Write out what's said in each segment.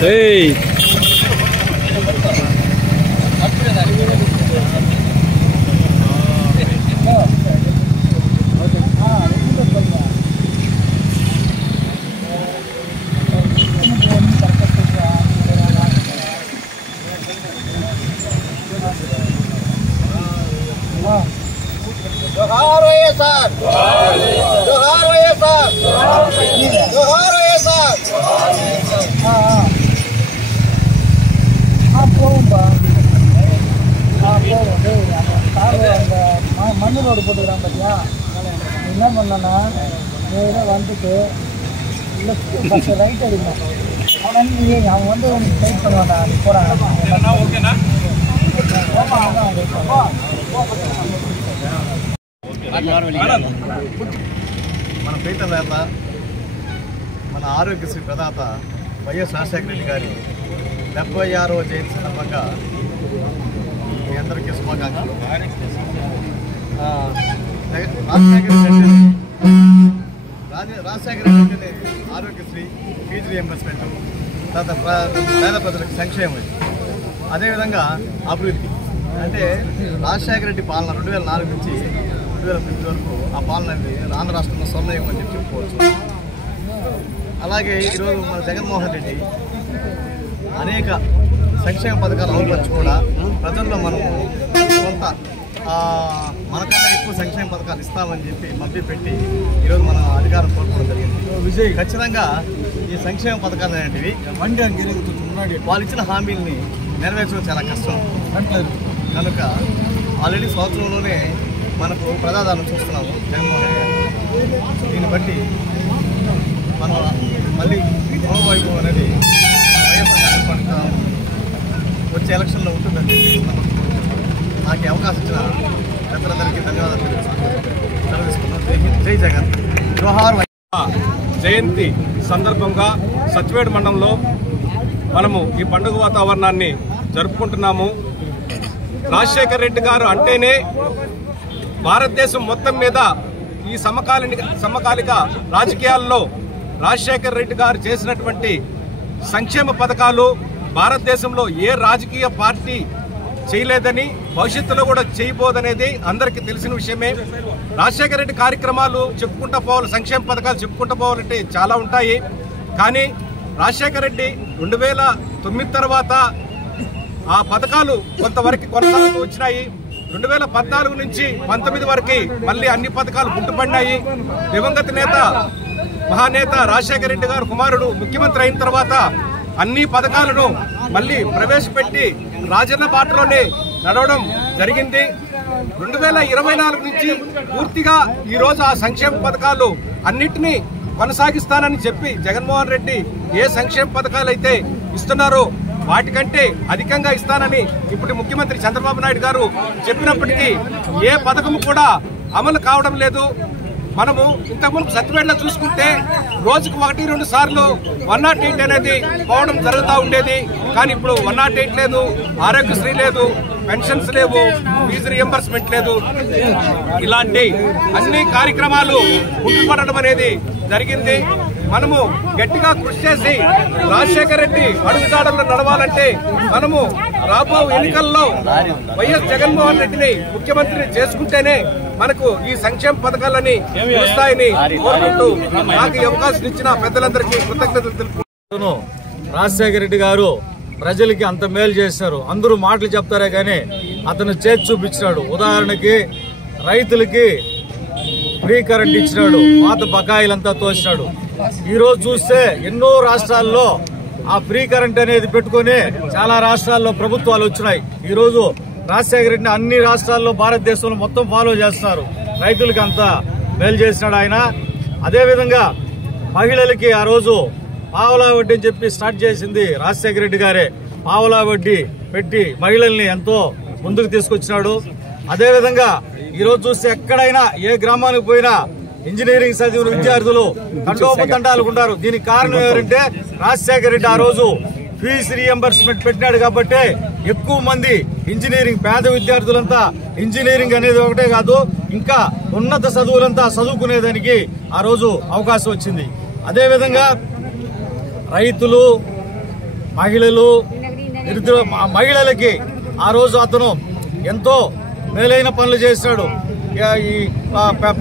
Hey. जोहार YSR, जोहार YSR, जोहार वाईएसआर। மண்ணு ரோடு போட்டுக்கிறான் பார்த்தியா, என்ன பண்ணனா நேராக வந்துட்டு இல்லை ரைட் அடிக்கணும். ஆனால் அவங்க வந்து டைட் பண்ணுவாங்க, அது போகிறாங்க. మన ప్రీతం నేత మన ఆరోగ్యశ్రీ ప్రదాత వైఎస్ రాజశేఖర రెడ్డి గారి 76వ జయంతి సందర్భంగా మీ అందరికీ శుభాకాంక్షలు. రాజశేఖర రెడ్డి అంటే ఆరోగ్యశ్రీ, ఫీజు రియంబర్స్మెంట్, తర్వాత పేద ప్రజలకు సంక్షేమం, అదేవిధంగా అభివృద్ధి. అంటే రాజశేఖర రెడ్డి పాలన 2004 నుంచి 2009 వరకు ఆ పాలన అనేది ఆంధ్ర రాష్ట్రంలో స్వర్ణయుగం అని చెప్పుకోవచ్చు. అలాగే ఈరోజు మన జగన్మోహన్ రెడ్డి అనేక సంక్షేమ పథకాలు అమలుపరిచి కూడా ప్రజల్లో మనము కొంత మనకన్నా ఎక్కువ సంక్షేమ పథకాలు ఇస్తామని చెప్పి మభ్యపెట్టి ఈరోజు మనం అధికారం కోల్పోవడం జరిగింది. ఖచ్చితంగా ఈ సంక్షేమ పథకాలు అనేటివి వాళ్ళు ఇచ్చిన హామీల్ని నెరవేర్చడం చాలా కష్టం. కనుక ఆల్రెడీ సంవత్సరంలోనే మనకు ప్రజాదరణ చూస్తున్నాము జగన్మోహన్ రెడ్డి గారు. దీన్ని బట్టి మనం మళ్ళీ వైపు అనేది వైఎస్ఆర్ వచ్చే ఎలక్షన్లో ఉంటుందని చెప్పి నాకు అవకాశం ఇచ్చిన పెద్దలందరికీ ధన్యవాదాలు తెలుసుకున్నాం. జై జగన్, జోహార్. జయంతి సందర్భంగా సత్యవేడు మండలంలో మనము ఈ పండుగ వాతావరణాన్ని జరుపుకుంటున్నాము. రాజశేఖర రెడ్డి గారు అంటేనే భారతదేశం మొత్తం మీద ఈ సమకాలిక రాజకీయాల్లో రాజశేఖర రెడ్డి గారు చేసినటువంటి సంక్షేమ పథకాలు భారతదేశంలో ఏ రాజకీయ పార్టీ చేయలేదని, భవిష్యత్తులో కూడా చేయబోదనేది అందరికీ తెలిసిన విషయమే. రాజశేఖర రెడ్డి కార్యక్రమాలు చెప్పుకుంటూ పోవాలి, సంక్షేమ పథకాలు చెప్పుకుంటూ పోవాలంటే చాలా ఉంటాయి. కానీ రాజశేఖర రెడ్డి 2009 తర్వాత ఆ పథకాలు కొంతవరకు కొనసాగుతూ వచ్చినాయి. 2014 నుంచి 19 వరకు మళ్ళీ అన్ని పథకాలు గుంటుపడినాయి. దివంగత నేత మహానేత రాజశేఖర రెడ్డి గారు కుమారుడు ముఖ్యమంత్రి అయిన తర్వాత అన్ని పథకాలను మళ్ళీ ప్రవేశపెట్టి రాజన్న బాటలోనే నడవడం జరిగింది. 2024 నుంచి పూర్తిగా ఈరోజు ఆ సంక్షేమ పథకాలు అన్నిటినీ కొనసాగిస్తానని చెప్పి జగన్మోహన్ రెడ్డి ఏ సంక్షేమ పథకాలు అయితే ఇస్తున్నారో వాటికంటే అధికంగా ఇస్తానని ఇప్పుడు ముఖ్యమంత్రి చంద్రబాబు నాయుడు గారు చెప్పినప్పటికీ ఏ పథకము కూడా అమలు కావడం లేదు. మనము ఇంతకుముందు సత్యవేడలో చూసుకుంటే రోజుకు 1-2 సార్లు 108 అనేది పోవడం జరుగుతూ ఉండేది. కానీ ఇప్పుడు 108 లేదు, ఆరోగ్యశ్రీ లేదు, పెన్షన్స్ లేవు, ఫీజు రియంబర్స్మెంట్ లేదు. ఇలాంటి అన్ని కార్యక్రమాలు గుర్తుపడడం అనేది జరిగింది. మనము గట్టిగా కృషి చేసి రాజశేఖర రెడ్డి అడుగుజాడల్లో నడవాలంటే మనము రాబో ఎన్నికల్లో వైఎస్ జగన్మోహన్ రెడ్డిని ముఖ్యమంత్రిని చేసుకుంటేనే మనకు ఈ సంక్షేమ పథకాలని వస్తాయని కోరుకుంటూ నాకు ఈ అవకాశం ఇచ్చిన పెద్దలందరికీ కృతజ్ఞతలు తెలుపుతున్నాను. రాజశేఖర రెడ్డి గారు ప్రజలకి అంత మేలు చేశారు. అందరూ మాటలు చెప్తారే కానీ అతను చేతి చూపించినాడు. ఉదాహరణకి రైతులకి ఫ్రీ కరెంట్ ఇచ్చినాడు, పాత బకాయిలంతా తోసినాడు. ఈ రోజు చూస్తే ఎన్నో రాష్ట్రాల్లో ఆ ఫ్రీ కరెంట్ అనేది పెట్టుకుని చాలా రాష్ట్రాల్లో ప్రభుత్వాలు వచ్చినాయి. ఈ రోజు రాజశేఖర రెడ్డిని అన్ని రాష్ట్రాల్లో భారతదేశంలో మొత్తం ఫాలో చేస్తున్నారు. రైతులకి అంతా మేలు చేసినాడు ఆయన. అదేవిధంగా మహిళలకి ఆ రోజు పావలా వడ్డీ అని చెప్పి స్టార్ట్ చేసింది రాజశేఖర రెడ్డి గారే. పావలా వడ్డీ పెట్టి మహిళల్ని ఎంతో ముందుకు తీసుకొచ్చినాడు. అదేవిధంగా ఈరోజు చూస్తే ఎక్కడైనా ఏ గ్రామానికి పోయినా ఇంజనీరింగ్ చదివిన విద్యార్థులు తండోపతండాలుకుంటారు. దీనికి కారణం ఎవరంటే రాజశేఖర రెడ్డి ఆ రోజు ఫీజు రీఎంబర్స్మెంట్ పెట్టినాడు కాబట్టి ఎక్కువ మంది ఇంజనీరింగ్ పేద విద్యార్థులంతా ఇంజనీరింగ్ అనేది ఒకటే కాదు ఇంకా ఉన్నత చదువులంతా చదువుకునేదానికి ఆ రోజు అవకాశం వచ్చింది. అదేవిధంగా రైతులు మహిళలు మహిళలకి ఆ రోజు అతను ఎంతో మేలైన పనులు చేసినాడు. ఈ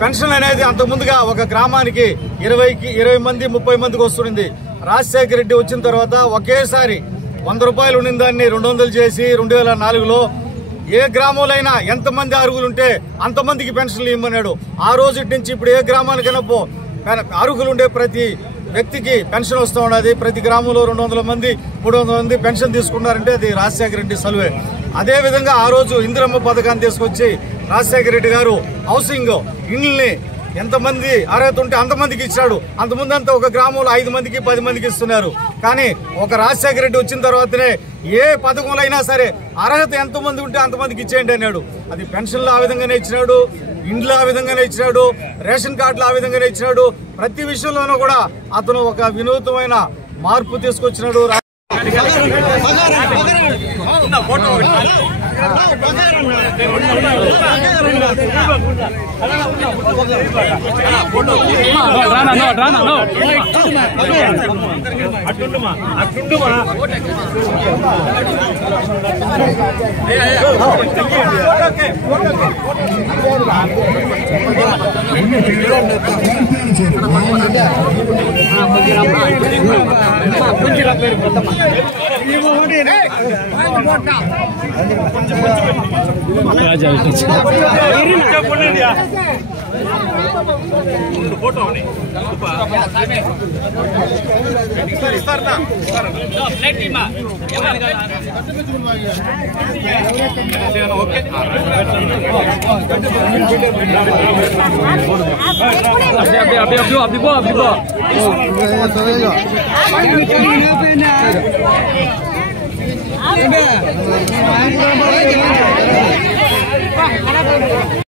పెన్షన్ అనేది అంత ముందుగా ఒక గ్రామానికి 20 మంది 30 మందికి వస్తుంది. రాజశేఖర రెడ్డి వచ్చిన తర్వాత ఒకేసారి 100 రూపాయలు ఉండిన దాన్ని 200 చేసి 2004లో ఏ గ్రామంలో ఎంతమంది అర్హులుంటే అంతమందికి పెన్షన్లు ఇవ్వమన్నాడు. ఆ రోజు నుంచి ఇప్పుడు ఏ గ్రామానికైనా అర్హులుండే ప్రతి వ్యక్తికి పెన్షన్ వస్తూ ఉన్నది. ప్రతి గ్రామంలో 200 మంది 300 మంది పెన్షన్ తీసుకున్నారంటే అది రాజశేఖర రెడ్డి సలువే. అదేవిధంగా ఆ రోజు ఇందిరమ్మ పథకాన్ని తీసుకొచ్చి రాజశేఖర రెడ్డి గారు హౌసింగ్ ఇండ్లని ఎంతమంది అర్హత ఉంటే అంతమందికి ఇచ్చాడు. అంతకుముందంతా ఒక గ్రామంలో 5 మందికి 10 మందికి ఇస్తున్నారు. కానీ ఒక రాజశేఖర రెడ్డి వచ్చిన తర్వాతనే ఏ పథకంలో అయినా సరే అర్హత ఎంతమంది ఉంటే అంతమందికి ఇచ్చేయండి అన్నాడు. అది పెన్షన్లు ఆ విధంగానే ఇచ్చినాడు, ఇండ్లు ఆ విధంగానే ఇచ్చినాడు, రేషన్ కార్డులు ఆ విధంగానే ఇచ్చినాడు. ప్రతి విషయంలోనూ కూడా అతను ఒక వినూత్నమైన మార్పు తీసుకొచ్చినాడు. అబ్బి